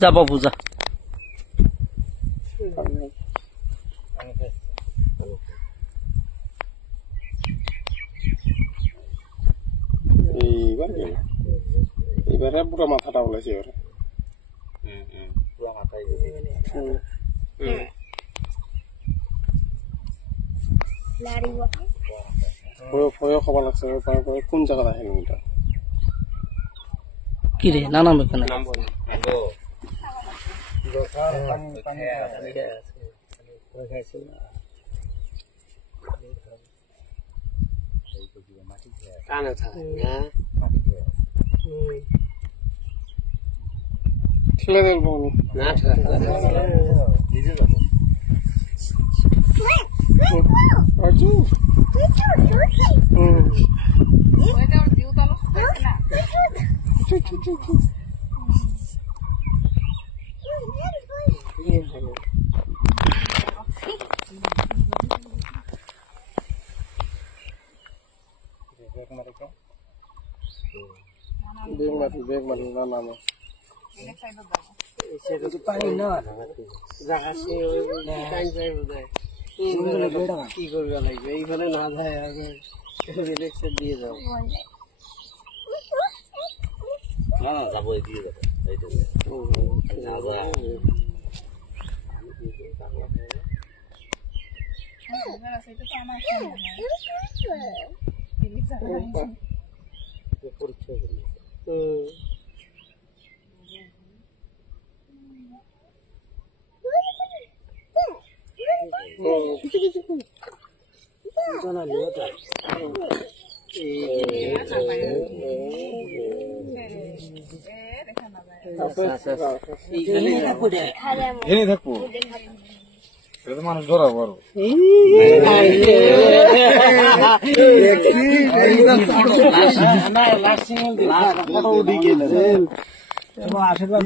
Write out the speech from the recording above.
যা বাবু যা এবারে পুরো মাথাটা বলেছে এবারে পুরো মাথায় খবর লাগছে কোন জায়গা দেখেন এটা কি রে না নাম এখানে ঠেলে দেবো না বেগ মারি না নামে পানি না কি করবে লাগবে এইখানে না যায় আগে দিয়ে যাও না যাবো দিয়ে যাবো না যায় পরীক্ষা থাকবো মানুষ ধরা বড় আশীর্বাদ